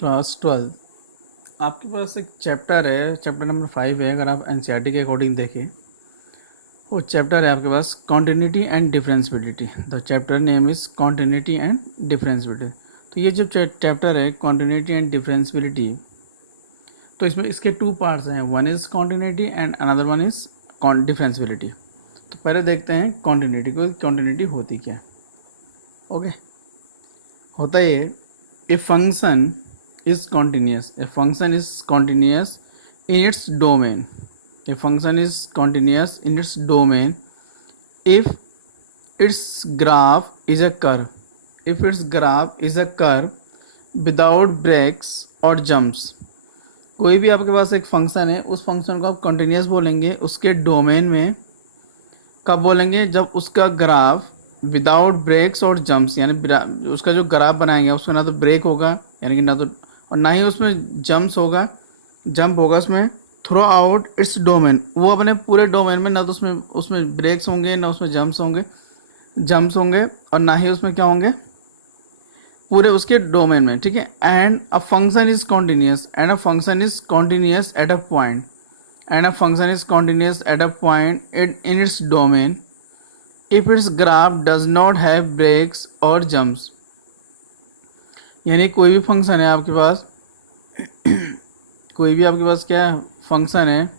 Class 12 आपके पास एक चैप्टर है, चैप्टर नंबर 5 है। अगर आप एनसीईआरटी के अकॉर्डिंग देखें, वो चैप्टर है आपके पास continuity and differentiability. The chapter name is continuity and differentiability. तो ये जो चैप्टर है कॉन्टिन्यूटी एंड डिफरेंशियबिलिटी, तो इसमें इसके टू पार्ट्स हैं, one is continuity and another one is differentiability. तो पहले देखते हैं कॉन्टिन्यूटी को, कॉन्टिन्यूटी होती क्या है। ओके, होता ये a function is continuous. A function is continuous in its domain. A function is continuous in its domain if its graph is a curve. If its graph is a curve without breaks or jumps. कोई भी आपके पास एक function है, उस function को आप continuous बोलेंगे उसके डोमेन में। कब बोलेंगे? जब उसका ग्राफ विदाउट ब्रेक्स और जंप्स, यानी उसका जो ग्राफ बनाएंगे उसमें ना तो ब्रेक होगा, यानी कि ना तो, और ना ही उसमें जंप्स होगा, जंप होगा उसमें थ्रू आउट इट्स डोमेन। वो अपने पूरे डोमेन में ना तो उसमें ब्रेक्स होंगे, ना उसमें जंप्स होंगे और ना ही उसमें क्या होंगे, पूरे उसके डोमेन में। ठीक है। And a function is continuous, and a function is continuous at a point, and a function is continuous at a point in its domain if its graph does not have breaks और jumps. यानी कोई भी function है आपके पास कोई भी आपके पास क्या फंक्शन है,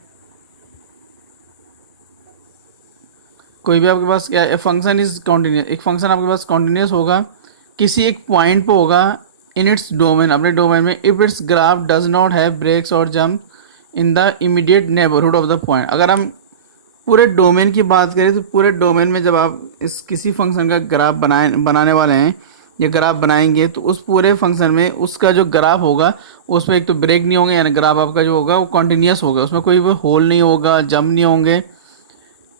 कोई भी आपके पास क्या, फंक्शन इज कॉन्टिन्यूस, एक फंक्शन आपके पास कॉन्टिन्यूस होगा, किसी एक पॉइंट पे होगा, इन इट्स डोमेन, अपने डोमेन में, if its graph does not have breaks और jump in the immediate neighbourhood of the point. अगर हम पूरे डोमेन की बात करें तो पूरे डोमेन में जब आप इस किसी फंक्शन का ग्राफ बनाने वाले हैं या ग्राफ बनाएंगे, तो उस पूरे फंक्शन में उसका जो ग्राफ होगा उसमें एक तो ब्रेक नहीं होंगे, यानी ग्राफ आपका जो होगा वो कॉन्टिन्यूस होगा, उसमें कोई भी होल नहीं होगा, जंप नहीं होंगे।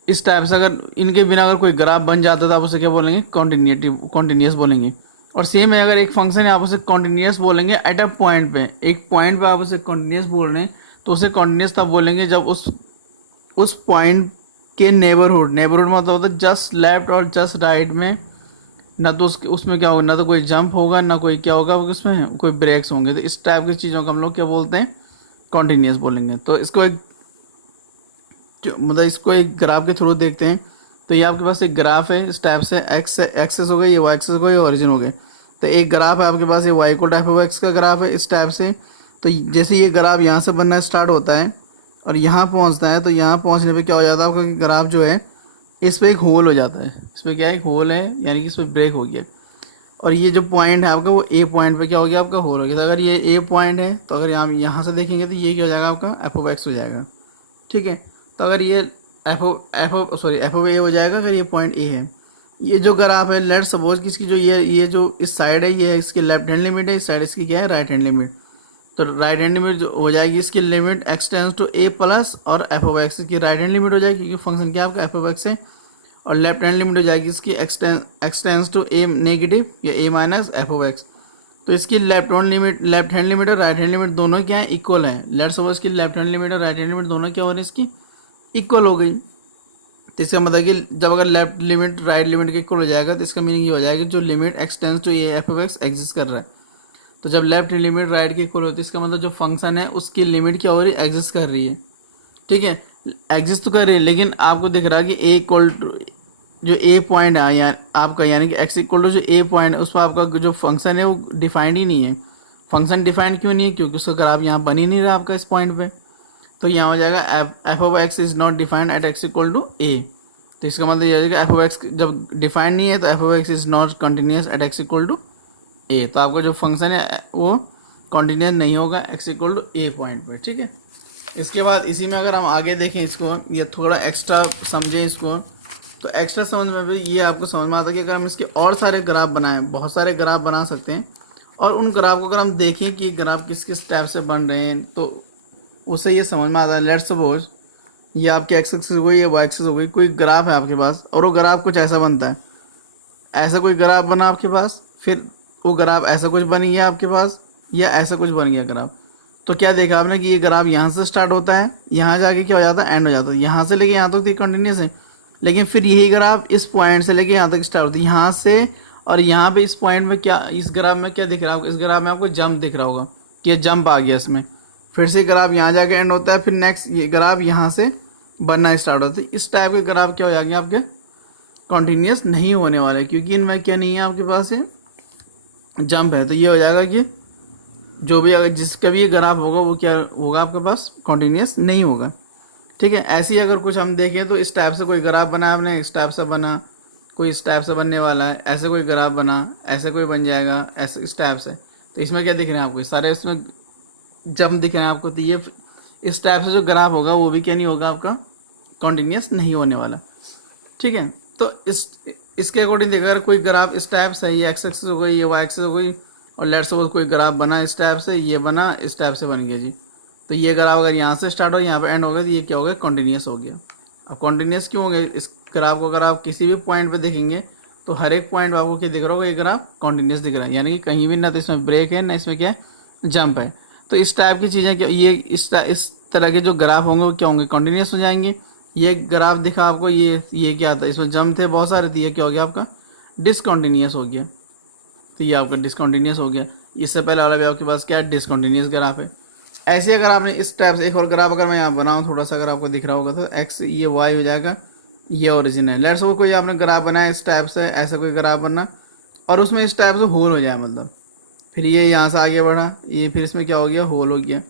इस टाइप से अगर इनके बिना अगर कोई ग्राफ बन जाता तो आप उसे क्या बोलेंगे? कॉन्टिन्यूस बोलेंगे। और सेम है, अगर एक फंक्शन है आप उसे कॉन्टिन्यूस बोलेंगे एट अ पॉइंट पे, एक पॉइंट पे आप उसे कॉन्टिन्यूस बोल रहे हैं तो उसे कॉन्टिन्यूस तब बोलेंगे जब उस पॉइंट के नेबरहुड मतलब होता है जस्ट लेफ्ट और जस्ट राइट में, ना तो उसमें क्या होगा, ना तो कोई जंप होगा, ना कोई क्या होगा, उसमें कोई ब्रेक्स होंगे। तो इस टाइप की चीज़ों को हम लोग क्या बोलते हैं? कॉन्टिन्यूस बोलेंगे। तो इसको इसको एक ग्राफ के थ्रू देखते हैं। तो ये आपके पास एक ग्राफ है, इस टाइप से एक्स एक्सेस हो गई, ये वाई एक्सेस हो गई, ओरिजिन हो गए। तो एक ग्राफ है आपके पास, ये वाई को टाइप ऑफ एक्स का ग्राफ है इस टाइप से। तो जैसे ये ग्राफ यहाँ से बनना स्टार्ट होता है और यहाँ पहुँचता है, तो यहाँ पहुँचने पे क्या हो जाता है आपका ग्राफ जो है, इस पर एक होल हो जाता है। इस पर क्या है? एक होल है, यानी कि इस पर ब्रेक हो गया। और ये जो पॉइंट है आपका, वो ए पॉइंट पे क्या हो गया? आपका होल हो गया। तो अगर ये ए पॉइंट है तो अगर यहाँ से देखेंगे तो ये क्या हो जाएगा? आपका एफ ऑफ एक्स हो जाएगा। ठीक है। तो अगर ये एफ ऑफ ए हो जाएगा अगर ये पॉइंट ए है। ये जो ग्राफ है, लेट सपोज कि इसकी जो ये जो इस साइड है, ये इसकी लेफ्ट हैंड लिमिट है, इस साइड इसकी क्या है? Right hand limit. तो राइट हैंड लिमिट हो जाएगी इसकी limit x tends to a plus, और एफ ऑफ एक्स की राइट हैंड लिमिट हो जाएगी क्योंकि फंक्शन क्या आपका एफ ऑफ एक्स है, और लेफ्ट हैंड लिमिट हो जाएगी इसकी x tends to a negative या a minus f of x. तो इसकी लेफ्ट हैंड लिमिट और राइट हैंड लिमिट दोनों क्या है? इक्वल है। लेट सपोज इसकी लेफ्ट हैंड लिमिट और राइट हैंड लिमिट दोनों क्या हो रही है? इसकी इक्वल हो गई। तो इसका मतलब कि जब अगर लेफ्ट लिमिट राइट लिमिट के इक्वल हो जाएगा तो इसका मीनिंग ये हो जाएगा जो limit x tends to a f of x exist कर रहा है। तो जब लेफ्ट लिमिट राइट के इक्वल होती है, इसका मतलब जो फंक्शन है उसकी लिमिट क्या हो रही है? एग्जिस्ट कर रही है। ठीक है, एग्जिस्ट तो कर रही है, लेकिन आपको दिख रहा है कि ए इक्वल टू जो ए पॉइंट है आपका, यानी कि एक्स इक्वल टू जो ए पॉइंट है उस पर आपका जो फंक्शन है वो डिफाइंड ही नहीं है। फंक्शन डिफाइंड क्यों नहीं है? क्योंकि उसका ग्राफ यहाँ बन ही नहीं रहा आपका इस पॉइंट पे। तो यहाँ हो जाएगा f of x is not defined at x equal to a. तो इसका मतलब ये हो जाएगा एफ ऑफ एक्स जब डिफाइंड नहीं है तो f of x is not continuous at x equal to a. तो आपका जो फंक्शन है वो कंटिन्यूस नहीं होगा x equal to a point पर। ठीक है। इसके बाद इसी में अगर हम आगे देखें इसको, या थोड़ा एक्स्ट्रा समझें इसको, तो एक्स्ट्रा समझ में भी ये आपको समझ में आता है कि अगर हम इसके और सारे ग्राफ बनाएं, बहुत सारे ग्राफ बना सकते हैं, और उन ग्राफ को अगर हम देखें कि ग्राफ किस किस टाइप से बन रहे हैं तो उससे ये समझ में आता है। लेट सपोज ये आपकी एक्स एक्सिस हो गई, ये वाई एक्सिस हो गई, कोई ग्राफ है आपके पास और वो ग्राफ कुछ ऐसा बनता है, ऐसा कोई ग्राफ बना आपके पास, फिर वो ग्राफ ऐसा कुछ बन गया आपके पास, या ऐसा कुछ बन गया ग्राफ। तो क्या देखा आपने कि ये ग्राफ यहाँ से स्टार्ट होता है, यहाँ जाके क्या हो जाता है? एंड हो जाता है। यहाँ से लेके यहाँ तक तो कंटिन्यूस है, लेकिन फिर यही ग्राफ इस पॉइंट से लेके यहाँ तक स्टार्ट होती है, यहाँ से, और यहाँ पे इस पॉइंट में क्या, इस ग्राफ में क्या दिख रहा है आपको? इस ग्राफ में आपको जंप दिख रहा होगा। कि ये जंप आ गया इसमें, फिर से ग्राफ यहाँ जाके एंड होता है, फिर नेक्स्ट ये ग्राफ यहाँ से बनना स्टार्ट होता है। इस टाइप के ग्राफ क्या हो जाएंगे आपके, कॉन्टीन्यूस नहीं होने वाले, क्योंकि इनमें क्या नहीं है आपके पास है, जंप है। तो ये हो जाएगा कि जो भी अगर जिसका भी ये ग्राफ होगा वो क्या होगा आपके पास, कॉन्टीन्यूस नहीं होगा। ठीक है, ऐसे ही अगर कुछ हम देखें तो इस टाइप से कोई ग्राफ बना आपने, इस टाइप से बना, कोई इस टाइप से बनने वाला है, ऐसे कोई ग्राफ बना, ऐसे कोई बन जाएगा, ऐसे इस टाइप से। तो इसमें क्या दिख रहे हैं आपको, सारे इसमें जंप दिख रहे हैं आपको। तो ये इस टाइप से जो ग्राफ होगा वो भी क्या नहीं होगा आपका, कॉन्टीन्यूस नहीं होने वाला। ठीक है, तो इसके अकॉर्डिंग देखा, अगर कोई ग्राफ इस टाइप से, ये एक्स एक्सिस हो गई, ये वाई एक्सिस हो गई, और लेट्स सपोज कोई ग्राफ बना इस टाइप से, ये बना इस टाइप से बन गया जी। तो ये ग्राफ अगर यहाँ से स्टार्ट हो यहाँ पे एंड हो गया, तो ये क्या हो गया, कॉन्टीन्यूस हो गया। अब कॉन्टीन्यूस क्यों हो गया इस ग्राफ को, अगर आप किसी भी पॉइंट पे देखेंगे तो हर एक पॉइंट आपको क्या दिख रहा होगा, ये ग्राफ कॉन्टीन्यूस दिख रहा है, यानी कि कहीं भी ना तो इसमें ब्रेक है ना इसमें क्या है, जंप है। तो इस टाइप की चीज़ें क्या, ये इस तरह के जो ग्राफ होंगे वो क्या होंगे, कॉन्टीन्यूस हो जाएंगे। ये ग्राफ दिखा आपको, ये क्या था, इसमें जंप थे बहुत सारे, तो ये क्या हो गया आपका, डिसकॉन्टीन्यूस हो गया। तो ये आपका डिसकॉन्टीन्यूस हो गया। इससे पहले वाला भी आपके पास क्या है, डिसकॉन्टीन्यूस ग्राफ है। ऐसे अगर आपने इस टाइप से एक और ग्राफ अगर मैं यहाँ बनाऊँ थोड़ा सा, अगर आपको दिख रहा होगा तो एक्स ये वाई हो जाएगा, ये ओरिजिन है। लेट्स सपोज कोई आपने ग्राफ बनाया इस टाइप से, ऐसा कोई ग्राफ बनना, और उसमें इस टाइप से होल हो जाए, मतलब फिर ये यहाँ से आगे बढ़ा, ये फिर इसमें क्या हो गया, होल हो गया।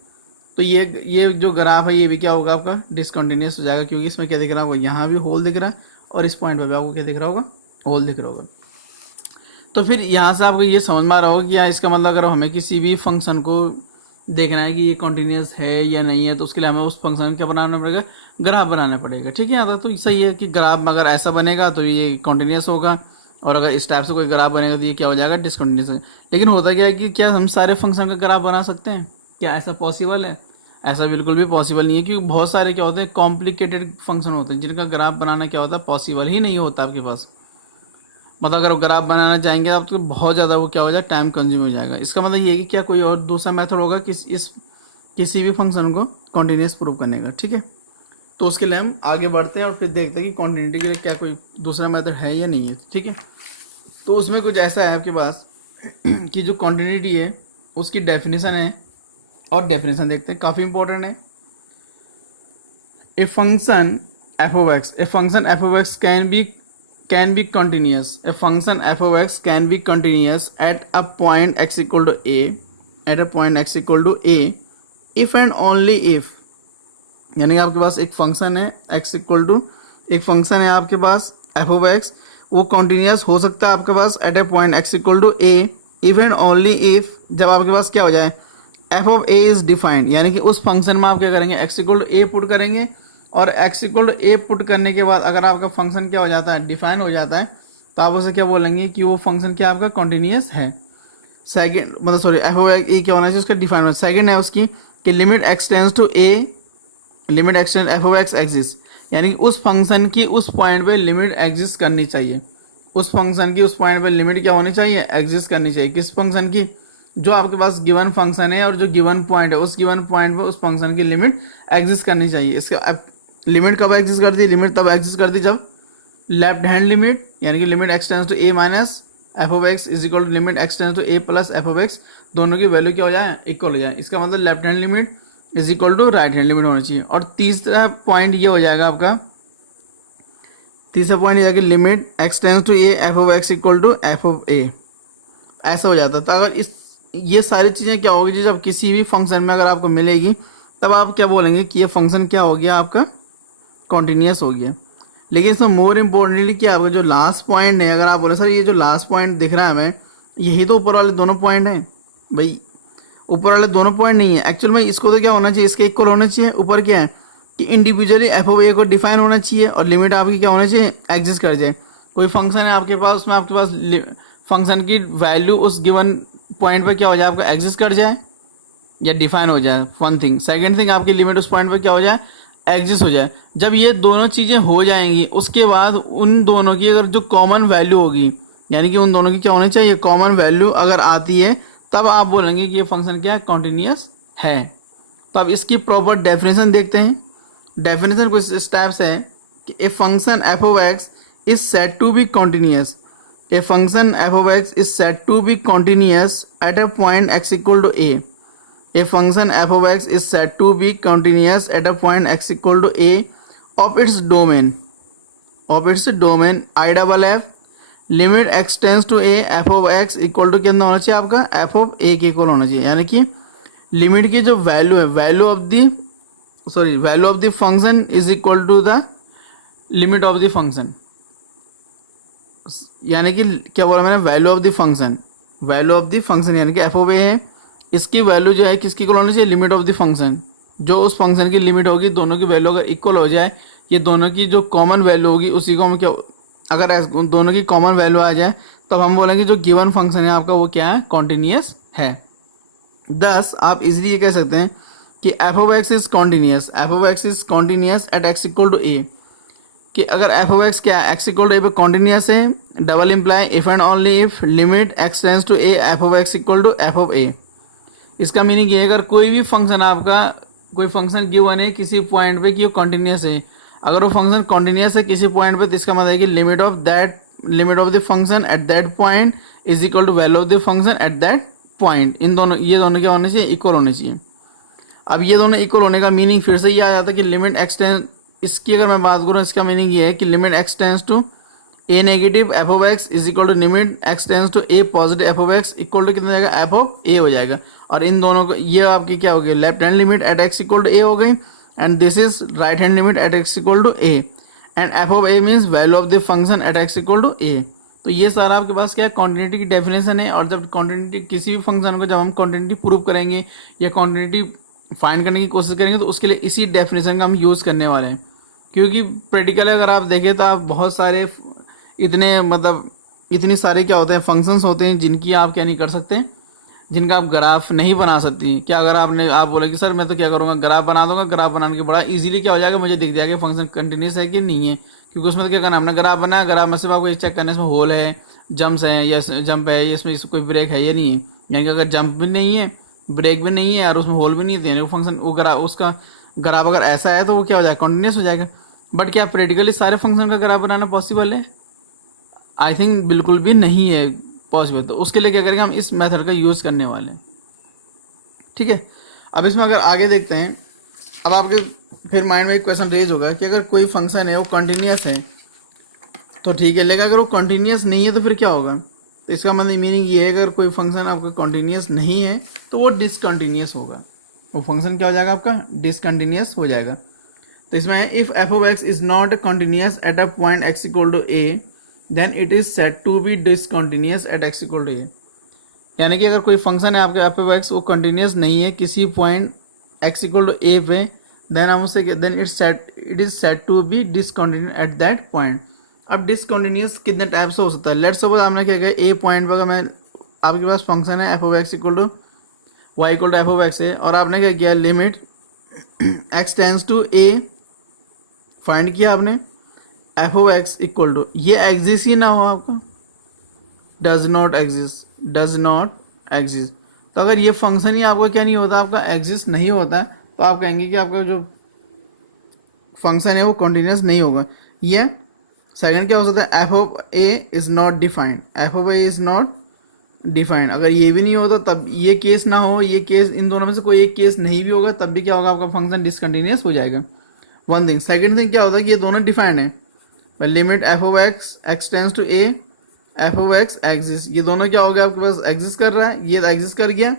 तो ये जो ग्राफ है ये भी क्या होगा आपका, डिसकंटिन्यूस हो जाएगा, क्योंकि इसमें क्या दिख रहा होगा, यहाँ भी होल दिख रहा है और इस पॉइंट पर भी आपको क्या दिख रहा होगा, होल दिख रहा होगा। तो फिर यहाँ से आपको ये समझ में आ रहा होगा कि इसका मतलब अगर हमें किसी भी फंक्शन को देखना है कि ये कॉन्टीन्यूस है या नहीं है, तो उसके लिए हमें उस फंक्शन क्या बनाना पड़ेगा, ग्राफ बनाना पड़ेगा। ठीक है, आता तो सही है कि ग्राफ में अगर ऐसा बनेगा तो ये कॉन्टीन्यूस होगा, और अगर इस टाइप से कोई ग्राफ बनेगा तो ये क्या हो जाएगा, डिसकंटिन्यूस। लेकिन होता क्या है कि क्या हम सारे फंक्शन का ग्राफ बना सकते हैं, क्या ऐसा पॉसिबल है? ऐसा बिल्कुल भी पॉसिबल नहीं है, क्योंकि बहुत सारे क्या होते हैं, कॉम्प्लिकेटेड फंक्शन होते हैं जिनका ग्राफ बनाना क्या होता है, पॉसिबल ही नहीं होता आपके पास। मतलब अगर ग्राफ बनाना चाहेंगे आप तो बहुत ज़्यादा वो क्या हो जाए, टाइम कंज्यूम हो जाएगा। इसका मतलब ये है कि क्या कोई और दूसरा मेथड होगा किसी भी फंक्शन को कॉन्टीन्यूस प्रूव करने का। ठीक है, तो उसके लिए हम आगे बढ़ते हैं और फिर देखते हैं कि कॉन्टिन्यूटी के लिए क्या कोई दूसरा मेथड है या नहीं है। ठीक है, तो उसमें कुछ ऐसा है आपके पास कि जो कॉन्टिन्यूटी है उसकी डेफिनेशन है, और डेफिनेशन देखते हैं, काफ़ी इंपॉर्टेंट है। ए function f of x can be continuous. A function f of x can be continuous at a point x equal to a if and only if, यानी कि आपके पास एक फंक्शन है x इक्वल टू, एक function है आपके पास f of x, वो कॉन्टीन्यूस हो सकता है आपके पास at a point x equal to a if and only if, जब आपके पास क्या हो जाए, f of a is defined, यानी कि उस फंक्शन में आप क्या करेंगे, x equal to a put करेंगे, और x equal to a put करने के बाद अगर आपका फंक्शन क्या हो जाता है, डिफाइन हो जाता है, तो आप उसे क्या बोलेंगे कि वो फंक्शन क्या आपका कॉन्टीन्यूस है। सेकंड मतलब सॉरी एफ ऑफ ए क्या होना चाहिए उसका डिफाइन होना। सेकंड है उसकी कि limit x tends to a, limit x tends f of x exist, यानी कि उस फंक्शन की उस पॉइंट पे लिमिट एग्जिस्ट करनी चाहिए, उस फंक्शन की उस पॉइंट पे लिमिट क्या होनी चाहिए, एग्जिस्ट करनी चाहिए। किस फंक्शन की, जो आपके पास गिवन फंक्शन है और जो गिवन पॉइंट है उस गिवन पॉइंट पे उस फंक्शन की लिमिट एग्जिस्ट करनी चाहिए। इसका लिमिट कब एग्जिस्ट करती है, लिमिट तब एग्जिस्ट करती है जब लेफ्ट हैंड लिमिट, यानी कि limit x tends to a minus f of x is equal to limit x tends to a plus f of x, दोनों की वैल्यू क्या हो जाए, इक्वल हो जाए। इसका मतलब left hand limit is equal to right hand limit होनी चाहिए। और तीसरा पॉइंट ये हो जाएगा आपका, तीसरा पॉइंट ये है कि limit x tends to a f of x equal to f of a, ऐसा हो जाता है। तो अगर ये सारी चीज़ें क्या होगी, जब किसी भी फंक्शन में अगर आपको मिलेगी तब आप क्या बोलेंगे कि ये फंक्शन क्या हो गया, आपका कॉन्टीन्यूस हो गया। लेकिन इसमें मोर इम्पोर्टेंटली क्या आपका जो लास्ट पॉइंट है, अगर आप बोले सर ये जो लास्ट पॉइंट दिख रहा है हमें, यही तो ऊपर वाले दोनों पॉइंट हैं, भाई ऊपर वाले दोनों पॉइंट नहीं है एक्चुअल में, इसको तो क्या होना चाहिए, इसके इक्वल होना चाहिए। ऊपर क्या है कि इंडिविजुअली एफ ऑफ ए को डिफाइन होना चाहिए और लिमिट आपकी क्या होना चाहिए, एग्जिस्ट कर जाए। कोई फंक्शन है आपके पास, उसमें आपके पास फंक्शन की वैल्यू उस गिवन पॉइंट पर क्या हो जाए, आपका एग्जिस्ट कर जाए या डिफाइन हो जाए, वन थिंग। सेकेंड थिंग, आपकी लिमिट उस पॉइंट पर क्या हो जाए, एग्जिस्ट हो जाए। जब ये दोनों चीज़ें हो जाएंगी उसके बाद उन दोनों की अगर जो कॉमन वैल्यू होगी, यानी कि उन दोनों की क्या होनी चाहिए, कॉमन वैल्यू अगर आती है, तब आप बोलेंगे कि ये फंक्शन क्या है, कॉन्टीन्यूस है। तो अब इसकी प्रॉपर डेफिनेशन देखते हैं। डेफिनेशन कुछ इस टाइप से है कि a function f of x is said to be continuous, a function f of x is said to be continuous at a point x equal to a, a function f of x is said to be continuous at a point x equal to a of its domain I double f limit x tends to a f of x equal to कितना होना चाहिए आपका, F of ए के equal होना चाहिए। यानी कि limit की जो वैल्यू है, value of the function is equal to the limit of the function. यानी कि क्या बोला मैंने, वैल्यू ऑफ द फंक्शन यानी कि एफ ऑफ ए है, इसकी वैल्यू जो है किसकी इक्वल होनी चाहिए, लिमिट ऑफ द फंक्शन। जो उस फंक्शन की लिमिट होगी, दोनों की वैल्यू अगर इक्वल हो जाए, ये दोनों की जो कॉमन वैल्यू होगी उसी को हम क्या, अगर दोनों की कॉमन वैल्यू आ जाए तब हम बोलेंगे जो गिवन फंक्शन है आपका वो क्या है, कॉन्टिन्यूअस है। दस आप इजीली ये कह सकते हैं कि f of x is continuous at x equal to a, कि अगर एफ ऑफ एक्स क्या है, एक्स इक्वल टू ए पे कॉन्टिन्यूअस है, double imply if and only if limit x tends to a f of x equal to f of a. इसका meaning ये है, अगर कोई भी फंक्शन आपका, कोई फंक्शन गिवन है किसी पॉइंट पे कि वो कॉन्टिन्यूअस है, अगर वो फंक्शन कॉन्टिन्यूअस है किसी पॉइंट पे, तो इसका मतलब है कि limit of the function at that point is equal to value of the function at that point. ये दोनों क्या होने चाहिए, इक्वल होने चाहिए। अब ये दोनों इक्वल होने का मीनिंग फिर से ये आ जाता है कि लिमिट एक्स टेंस, इसकी अगर मैं बात करूँ इसका मीनिंग ये है कि limit x tends to a negative f of x is equal to limit x tends to a positive f of x equal to कितना जाएगा, एफ ऑफ ए हो जाएगा। और इन दोनों को ये आपकी क्या हो गई, left hand limit at x equal to a हो गई, and this is right hand limit at x equal to a, and f of a means value of the function at x equal to a. तो ये सारा आपके पास क्या है, continuity की डेफिनेशन है। और जब कॉन्टिन्यूटी किसी भी फंक्शन को जब हम कॉन्टिन्यूटी प्रूव करेंगे या कॉन्टिन्यूटी फाइंड करने की कोशिश करेंगे, तो उसके लिए इसी डेफिनेशन का हम यूज़ करने वाले हैं। क्योंकि प्रैक्टिकल अगर आप देखें तो आप बहुत सारे इतनी सारे क्या होते हैं, फंक्शंस होते हैं जिनकी आप क्या नहीं कर सकते, जिनका आप ग्राफ नहीं बना सकती। क्या अगर आप बोले कि सर मैं तो क्या करूँगा, ग्राफ बना दूंगा, ग्राफ बनाने के बड़ा इजीली क्या हो जाएगा, मुझे दिख जाएगा फंक्शन कंटिन्यूस है कि नहीं है। क्योंकि उसमें तो क्या करना, हमने ग्राफ बनाया, ग्राफ में सिर्फ आपको चेक करना है इसमें होल है, जंप्स हैं या जंप है, इसमें कोई ब्रेक है या नहीं है। यानी कि अगर जंप भी नहीं है, ब्रेक भी नहीं है और उसमें होल भी नहीं है, तो फंक्शन वो ग्राफ, उसका ग्राफ अगर ऐसा है तो वो क्या हो जाएगा, कंटिन्यूस हो जाएगा। बट क्या प्रैक्टिकली सारे फंक्शन का ग्राफ बनाना पॉसिबल है? आई थिंक बिल्कुल भी नहीं है पॉसिबल। तो उसके लिए क्या करेंगे, हम इस मेथड का यूज़ करने वाले हैं। ठीक है, अब इसमें अगर आगे देखते हैं, अब आपके फिर माइंड में एक क्वेश्चन रेज होगा कि अगर कोई फंक्शन है वो कंटिन्यूस है तो ठीक है, लेकिन अगर वो कंटिन्यूस नहीं है तो फिर क्या होगा। तो इसका मतलब मीनिंग ये है, अगर कोई फंक्शन आपका कंटिन्यूस नहीं है तो वो डिसकंटिन्यूस होगा, वो फंक्शन क्या हो जाएगा आपका, डिसकंटिन्यूस हो जाएगा। तो इसमें है if f of x is not continuous at a point x equal to a then it is said to be discontinuous at x equal to a. यानी कि अगर कोई फंक्शन है आपके एफ ऑफ एक्स वो कंटिन्यूस नहीं है किसी point x equal to a पे, देन हम उससे then it is said to be discontinuous at that point. अब डिसकंटिन्यूस कितने टाइप से हो सकता है। लेट्स सपोज आपने क्या किया, ए पॉइंट पर मैं आपके पास फंक्शन है f of x equal to y equal to f of x है, और आपने क्या किया, limit x tends to a find किया आपने, f of x equal to ये एग्जिस्ट ही ना हो आपका, डज नॉट एग्जिस्ट। तो अगर ये फंक्शन ही आपका क्या नहीं होता, आपका एग्जिस्ट नहीं होता है, तो आप कहेंगे कि आपका जो फंक्शन है वो कंटिन्यूस नहीं होगा। ये सेकंड क्या हो सकता है, f of A is not defined, F of A is not defined. अगर ये भी नहीं होता तब ये केस ना हो, ये केस, इन दोनों में से कोई एक केस नहीं भी होगा तब भी क्या होगा, आपका फंक्शन डिसकंटिन्यूस हो जाएगा। One thing. सेकंड थिंग क्या होता है कि ये दोनों डिफाइंड है, limit f of x x tends to a f of x exist, ये दोनों क्या हो गया आपके पास, एग्जिस्ट कर रहा है, ये एग्जिस्ट कर गया,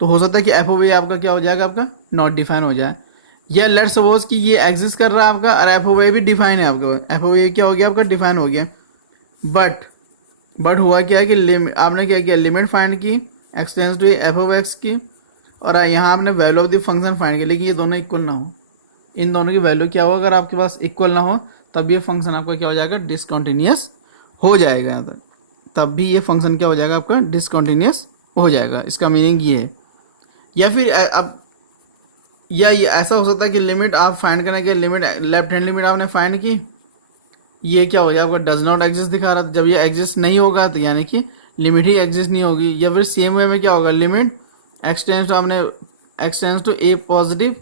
तो हो सकता है कि एफ ऑफ ए आपका क्या हो जाएगा, आपका नॉट डिफाइन हो जाए। या लेट्स सपोज कि ये एग्जिस्ट कर रहा है आपका और एफ ऑफ ए भी डिफाइन है आपका, एफ ऑफ ए क्या हो गया आपका, डिफाइन हो गया। बट हुआ क्या है कि आपने क्या किया, लिमिट फाइंड की x tends to a f of x की, और यहाँ आपने value of the function find किया, लेकिन ये दोनों इक्वल ना हो, इन दोनों की वैल्यू क्या होगा, अगर आपके पास इक्वल ना हो तब ये फंक्शन आपका क्या हो जाएगा, डिसकंटिन्यूस हो जाएगा। यहाँ तक तब भी ये फंक्शन क्या हो जाएगा आपका, डिसकंटिन्यूस हो जाएगा। इसका मीनिंग ये है। या फिर अब या ये ऐसा हो सकता है कि लिमिट आप फाइंड करने के, लिमिट लेफ्ट हैंड लिमिट आपने फाइंड की, ये क्या हो गया आपका, डज नॉट एग्जिस्ट दिखा रहा था। जब ये एग्जिस्ट नहीं होगा तो यानी कि लिमिट ही एग्जिस्ट नहीं होगी। या फिर सेम वे में क्या होगा, limit x tends to a positive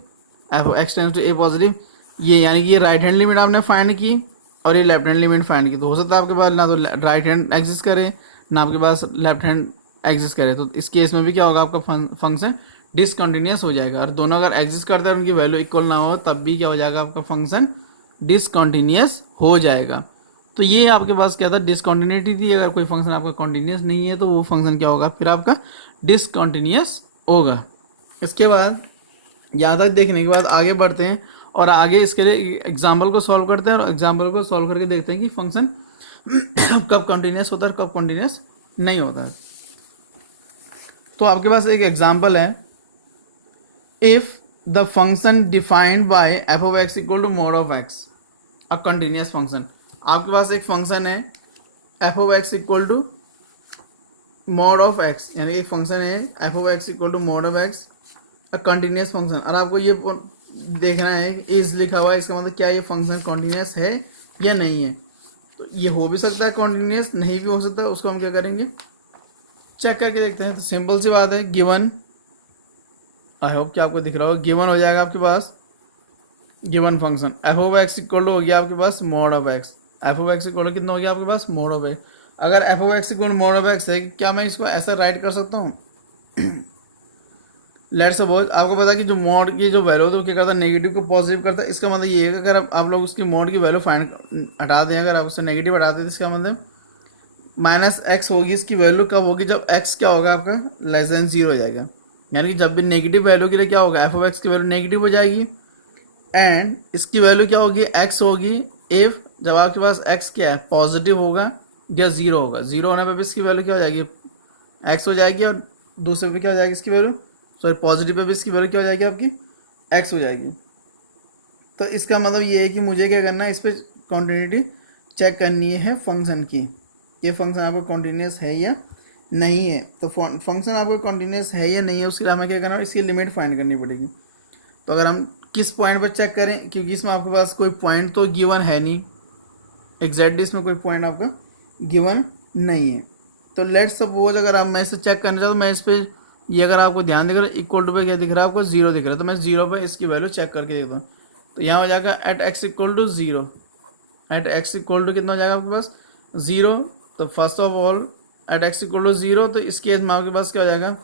x tends to a positive, ये यानी कि ये राइट हैंड लिमिट आपने फाइंड की और ये लेफ्ट हैंड लिमिट फाइंड की, तो हो सकता है आपके पास ना तो राइट हैंड एग्जिस्ट करे ना आपके पास लेफ्ट हैंड एग्जिस्ट करे, तो इस केस में भी क्या होगा, आपका फंक्शन डिसकंटिन्यूस हो जाएगा। और दोनों अगर एग्जिस्ट करते हैं उनकी वैल्यू इक्वल ना हो तब भी क्या हो जाएगा, आपका फंक्शन डिसकंटिन्यूस हो जाएगा। तो ये आपके पास क्या था, डिसकंटिन्यूटी थी। अगर कोई फंक्शन आपका कॉन्टिन्यूस नहीं है तो वो फंक्शन क्या होगा, फिर आपका डिसकंटिन्यूस होगा। इसके बाद यहाँ तक देखने के बाद आगे बढ़ते हैं और आगे इसके लिए एग्जाम्पल को सॉल्व करते हैं और एग्जाम्पल को सॉल्व करके देखते हैं कि फंक्शन कब कॉन्टिन्यूस होता है कब कॉन्टिन्यूस नहीं होता है। तो आपके पास एक एग्जाम्पल है, if the function defined by f of x equal to mod of x a continuous function. आपके पास एक फंक्शन है f of x equal to mod of x, यानी एक फंक्शन है f of x equal to mod of x a continuous function. और आपको ये देखना है इज लिखा हुआ है, इसका मतलब क्या ये फंक्शन कॉन्टिन्यूस है या नहीं है। तो ये हो भी सकता है कॉन्टिन्यूस, नहीं भी हो सकता है, उसको हम क्या करेंगे, चेक करके देखते हैं। तो सिंपल सी बात है, गिवन, आई होप कि आपको दिख रहा हो, गिवन हो जाएगा आपके पास, given function f of x equal to हो गया आपके पास mod of x. F of x equal to कितना हो गया आपके पास, मोड ऑफ एक्स। अगर f of x equal to mod of x है, क्या मैं इसको ऐसा राइट कर सकता हूँ, लेट्स सपोज आपको पता है कि जो मोड की जो वैल्यू होती है वो क्या करता है, नेगेटिव को पॉजिटिव करता है। इसका मतलब ये है कि अगर आप लोग उसकी मोड की वैल्यू फाइंड हटा दें, अगर आप उससे नेगेटिव हटाते हैं तो इसका मतलब माइनस एक्स होगी। इसकी वैल्यू कब होगी, जब एक्स क्या होगा आपका लेस देन 0 हो जाएगा। यानी कि जब भी नेगेटिव वैल्यू के लिए क्या होगा, एफ ऑफ एक्स की वैल्यू नेगेटिव हो जाएगी एंड इसकी वैल्यू क्या होगी, एक्स होगी। इफ जब आपके पास एक्स क्या है, पॉजिटिव होगा या 0 होगा, 0 होने पर भी इसकी वैल्यू क्या हो जाएगी, एक्स हो जाएगी। और दूसरे पे क्या हो जाएगी इसकी वैल्यू, सॉरी पॉजिटिव पे भी इसकी वैल्यू क्या हो जाएगी आपकी, एक्स हो जाएगी। तो इसका मतलब ये है कि मुझे क्या करना है, इस पर कॉन्टिन्यूटी चेक करनी है फंक्शन की, ये फंक्शन आपका कॉन्टिन्यूस है या नहीं है। तो फंक्शन आपका कॉन्टिन्यूस है या नहीं है, उसके लिए हमें क्या करना है, इसकी लिमिट फाइंड करनी पड़ेगी। तो अगर हम किस पॉइंट पर चेक करें, क्योंकि इसमें आपके पास कोई पॉइंट तो गिवन है नहीं, एग्जैक्टली इसमें कोई पॉइंट आपका गिवन नहीं है। तो लेट्स सपोज अगर आप मैं इसे चेक करना चाहता हूँ, मैं इस पर ये अगर आपको ध्यान दिख रहा है इक्वल टू पे क्या दिख रहा है आपको, 0 दिख रहा है। तो मैं 0 पे इसकी वैल्यू चेक करके देखता हूँ। तो यहाँ हो जाएगा at x equal to 0, at x equal to कितना हो जाएगा आपके पास 0। तो first of all at x equal to 0, तो इस केस में आपके पास क्या हो जाएगा,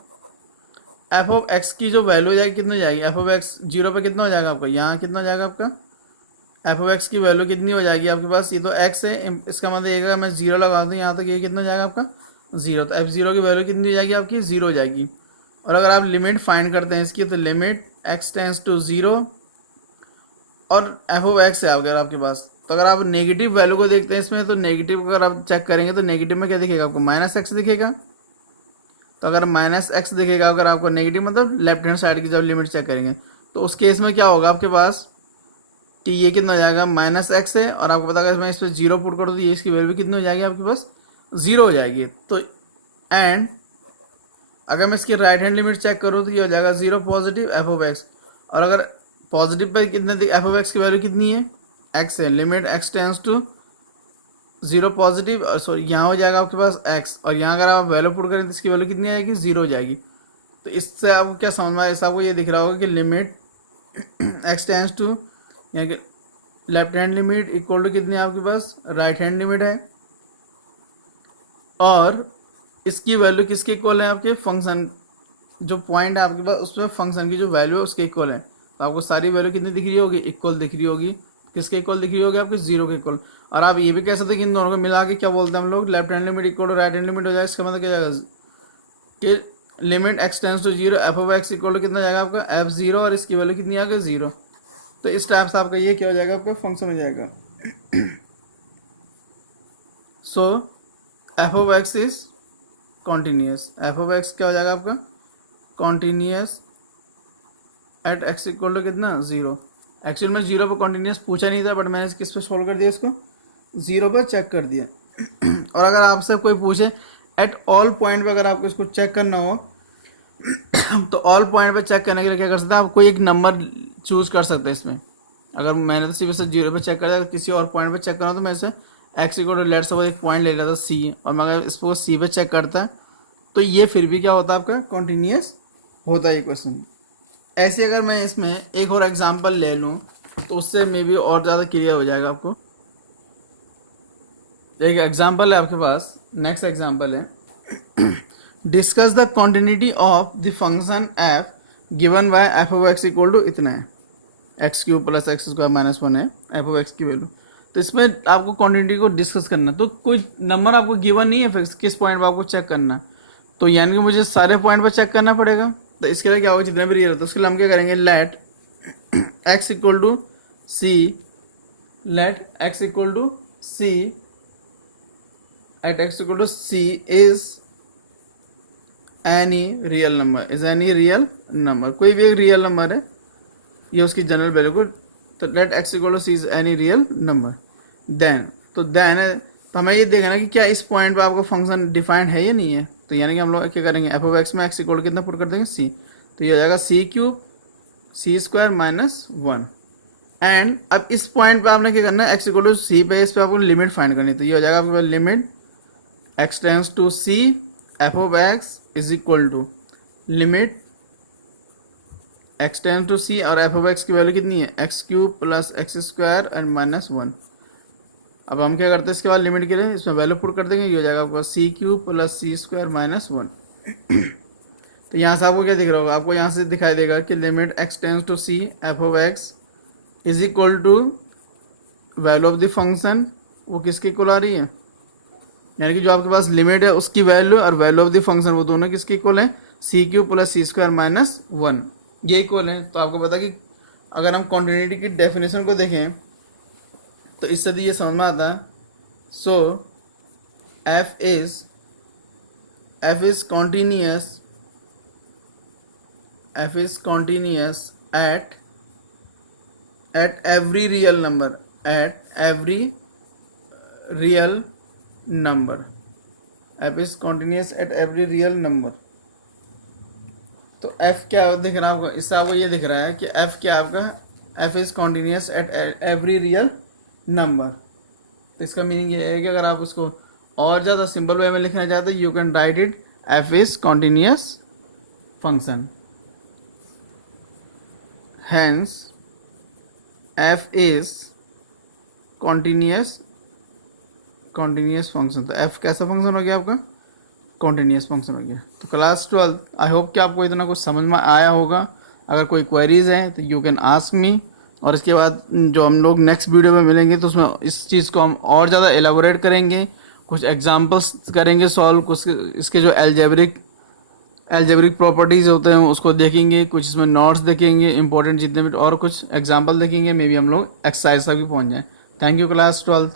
एफ ऑफ एक्स की जो वैल्यू हो जाएगी कितनी हो जाएगी, एफ ऑफ एक्स 0 पे कितना हो जाएगा आपका, यहाँ कितना हो जाएगा आपका, एफ ऑफ एक्स की वैल्यू कितनी हो जाएगी आपके पास, ये तो एक्स है, इसका मतलब ये अगर मैं 0 लगा दूँ यहाँ तक, ये कितना हो जाएगा आपका 0। तो एफ 0 की वैल्यू कितनी हो जाएगी आपकी, 0 हो जाएगी। और अगर आप लिमिट फाइंड करते हैं इसकी, तो लिमिट एक्स टेंस टू 0 और एफ ऑफ एक्स है अगर आपके पास। तो अगर आप नेगेटिव वैल्यू को देखते हैं इसमें, तो नेगेटिव अगर आप चेक करेंगे तो नेगेटिव में क्या दिखेगा आपको, माइनस एक्स दिखेगा। तो अगर माइनस एक्स दिखेगा अगर आपको नेगेटिव, मतलब लेफ्ट हैंड साइड की जब लिमिट चेक करेंगे, तो उस केस में क्या होगा आपके पास कि ये कितना हो जाएगा, माइनस एक्स है। और आपको पता है मैं इस पर 0 पुट करूँ तो ये इसकी वैल्यू कितनी हो जाएगी आपके पास, 0 हो जाएगी। तो एंड अगर मैं इसकी राइट हैंड लिमिट चेक करूँ तो ये हो जाएगा 0 पॉजिटिव एफ ऑफ एक्स। और अगर पॉजिटिव पे कितने एफ ऑफ एक्स की वैल्यू कितनी है, एक्स है, limit x tends to 0 positive, और सॉरी यहाँ हो जाएगा आपके पास एक्स। और यहाँ अगर आप वैल्यू पुट करें तो इसकी वैल्यू कितनी आएगी, 0 हो जाएगी। तो इससे आपको क्या समझ में आया, इससे आपको ये दिख रहा होगा कि लिमिट एक्स टेंस टू, यानी कि left hand limit equal to कितनी है आपके पास, राइट हैंड लिमिट है। और इसकी वैल्यू किसके इक्वल है, आपके फंक्शन जो पॉइंट है आपके पास उसमें फंक्शन की जो वैल्यू है उसके इक्वल है। तो आपको सारी वैल्यू कितनी दिख रही होगी, इक्वल दिख रही होगी। किसके इक्वल दिख रही होगी आपके, 0 के इक्वल। और आप ये भी कह सकते हैं कि इन दोनों को मिला के क्या बोलते हैं हम लोग, left hand limit equal to right hand limit हो जाएगा। इसका मतलब क्या जाएगा कि limit x tends to 0 f of x equal to कितना जाएगा आपका f0, और इसकी वैल्यू कितनी आ गई 0। तो इस टाइप से आपका ये क्या हो जाएगा, आपका फंक्शन हो जाएगा। So f of x is continuous, f of x क्या हो जाएगा आपका continuous at x equal to कितना 0। एक्चुअल में 0 पर कॉन्टिन्यूस पूछा नहीं था, बट मैंने किस पे सोल्व कर दिया, इसको 0 पर चेक कर दिया। और अगर आपसे कोई पूछे एट ऑल पॉइंट पे अगर आपको इसको चेक करना हो तो ऑल पॉइंट पे चेक करने के लिए क्या कर सकते हैं, आप कोई एक नंबर चूज कर सकते हैं इसमें। अगर मैंने तो सिर्फ इसे 0 पे चेक कर दिया, किसी और पॉइंट पे चेक करना तो मैं इसे x equal to let's suppose एक पॉइंट ले लेता था सी, और मैं अगर इसको सी पे चेक करता है तो ये फिर भी क्या होता है आपका कॉन्टिन्यूस होता है ये क्वेश्चन। ऐसे अगर मैं इसमें एक और एग्जांपल ले लूँ तो उससे मे बी और ज़्यादा क्लियर हो जाएगा आपको। एक एग्जांपल है आपके पास, नेक्स्ट एग्जांपल है discuss the continuity of the function f given by f of x equal to इतना है, x cube plus x square minus one है एफ ऑफ एक्स की वैल्यू। तो इसमें आपको क्वांटिटी को डिस्कस करना, तो कोई नंबर आपको गिवन नहीं है फिक्स, किस पॉइंट पर आपको चेक करना, तो यानी कि मुझे सारे पॉइंट पर चेक करना पड़ेगा। तो इसके लिए क्या होगा, जितने भी रियल होता है उसके लिए हम क्या करेंगे, let x equal to c, let x equal to c at x equal to c is any real number, is any real number, कोई भी एक रियल नंबर है, ये उसकी जनरल वैल्यू को, तो let x equal to c is any real number. Then तो then है, तो हमें ये देखना कि क्या इस पॉइंट पे आपको फंक्शन डिफाइंड है या नहीं है। तो यानी कि हम लोग क्या करेंगे, एफ ऑफ एक्स में एक्स इक्वल टू कितना पुट कर देंगे, सी, तो ये हो जाएगा c cube c square minus one. And अब इस पॉइंट पे आपने क्या करना है, एक्स इक्वल टू सी पे, इस पे आपको लिमिट फाइंड करनी है। तो ये हो जाएगा आपके पास limit x tends to c f of x is equal to limit x tends to c, और एफ ऑफ एक्स की वैल्यू कितनी है, x cube plus x square and minus one. अब हम क्या करते हैं, इसके बाद लिमिट के लिए इसमें वैल्यू पुट कर देंगे, ये हो जाएगा आपको सी क्यूब प्लस सी स्क्वायर माइनस वन। तो यहाँ से आपको क्या दिख रहा होगा, आपको यहाँ से दिखाई देगा कि limit x tends to c f of x is equal to value of the function, वो किसके इक्वल आ रही है, यानी कि जो आपके पास लिमिट है उसकी वैल्यू और वैल्यू ऑफ द फंक्शन वो दोनों किसके इक्वल है, सी क्यूब प्लस सी स्क्वायर माइनस वन, ये इक्वल है। तो आपको पता कि अगर हम कॉन्टिन्यूटी की डेफिनेशन को देखें तो इससे ये समझ में आता है, so f is continuous at every real number, at every real number, f is continuous at every real number। तो f क्या दिख रहा है आपको, इससे आपको ये दिख रहा है कि f क्या आपका, f is continuous at every real number। तो इसका मीनिंग ये है कि अगर आप उसको और ज़्यादा सिंपल वे में लिखना चाहते हैं, you can write it f is continuous function, hence f is continuous function. तो f कैसा फंक्शन हो गया आपका, कॉन्टिन्यूस फंक्शन हो गया। तो क्लास 12 आई होप कि आपको इतना कुछ समझ में आया होगा। अगर कोई क्वेरीज हैं तो यू कैन आस्क मी, और इसके बाद जो हम लोग नेक्स्ट वीडियो में मिलेंगे तो उसमें इस चीज़ को हम और ज़्यादा एलाबोरेट करेंगे, कुछ एग्जांपल्स करेंगे सॉल्व, कुछ इसके जो एल्जेब्रिक प्रॉपर्टीज़ होते हैं उसको देखेंगे, कुछ इसमें नोट्स देखेंगे इंपॉर्टेंट जितने भी, और कुछ एग्जांपल देखेंगे, मे बी हम लोग एक्सरसाइज तक भी पहुंच जाएं। Thank you class 12।